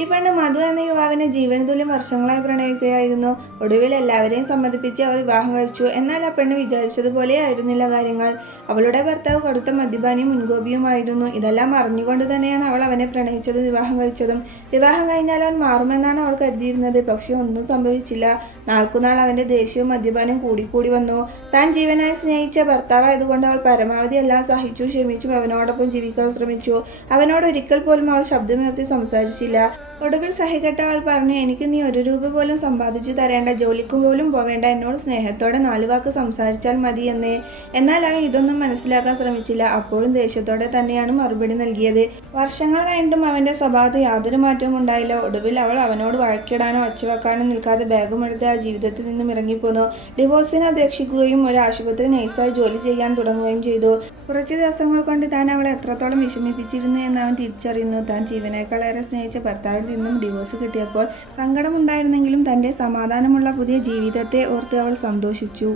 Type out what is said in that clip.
ഈ പെണ്ണ് മധു എന്ന യുവാവിനെ ജീവൻ തുല്യം വർഷങ്ങളായി പ്രണയിക്കുകയായിരുന്നു. ഒടുവിൽ എല്ലാവരെയും സമ്മതിപ്പിച്ച് അവർ വിവാഹം കഴിച്ചു. എന്നാൽ ആ പെണ്ണ് വിചാരിച്ചതുപോലെ ആയിരുന്നില്ല കാര്യങ്ങൾ. അവളുടെ ഭർത്താവ് കടുത്ത മദ്യപാനിയും മുൻകോപിയുമായിരുന്നു. ഇതെല്ലാം അറിഞ്ഞുകൊണ്ട് തന്നെയാണ് അവൾ അവനെ പ്രണയിച്ചതും വിവാഹം കഴിച്ചതും. വിവാഹം കഴിഞ്ഞാൽ അവൻ മാറുമെന്നാണ് അവൾ കരുതിയിരുന്നത്. പക്ഷെ ഒന്നും സംഭവിച്ചില്ല. നാൾക്കുനാൾ അവന്റെ ദേഷ്യവും മദ്യപാനം കൂടിക്കൂടി വന്നു. താൻ ജീവനായി സ്നേഹിച്ച ഭർത്താവായതുകൊണ്ട് അവൾ പരമാവധി എല്ലാം സഹിച്ചു ക്ഷമിച്ചും അവനോടൊപ്പം ജീവിക്കാൻ ശ്രമിച്ചു. അവനോട് ഒരിക്കൽ പോലും അവൾ ശബ്ദമുയർത്തി സംസാരിച്ചില്ല. ഒടുവിൽ സഹികെട്ട അവൾ പറഞ്ഞു, എനിക്ക് നീ 1 രൂപ പോലും സമ്പാദിച്ചു തരേണ്ട, ജോലിക്കും പോലും പോവേണ്ട, എന്നോട് സ്നേഹത്തോടെ 4 വാക്ക് സംസാരിച്ചാൽ മതി എന്നേ. എന്നാൽ അവൻ ഇതൊന്നും മനസ്സിലാക്കാൻ ശ്രമിച്ചില്ല. അപ്പോഴും ദേഷ്യത്തോടെ തന്നെയാണ് മറുപടി നൽകിയത്. വർഷങ്ങൾ കഴിഞ്ഞിട്ടും അവന്റെ സ്വഭാവത്തിൽ യാതൊരു മാറ്റവും ഉണ്ടായില്ല. ഒടുവിൽ അവൾ അവനോട് വഴക്കിടാനോ ഒച്ചവെക്കാനോ നിൽക്കാതെ ബാഗുമെടുത്ത് ആ ജീവിതത്തിൽ നിന്നും ഇറങ്ങിപ്പോന്നു. ഡിവോഴ്സിനെ അപേക്ഷിക്കുകയും ഒരു ആശുപത്രി നഴ്സായി ജോലി ചെയ്യാൻ തുടങ്ങുകയും ചെയ്തു. കുറച്ച് ദിവസങ്ങൾ കൊണ്ട് താൻ അവളെ എത്രത്തോളം വിഷമിപ്പിച്ചിരുന്നു എന്ന് അവൻ തിരിച്ചറിയുന്നു. താൻ ജീവനേക്കാളേറെ സ്നേഹിച്ച ഭർത്താവിൽ നിന്നും ഡിവോഴ്സ് കിട്ടിയപ്പോൾ സങ്കടമുണ്ടായിരുന്നെങ്കിലും തൻ്റെ സമാധാനമുള്ള പുതിയ ജീവിതത്തെ ഓർത്ത് അവൾ സന്തോഷിച്ചു.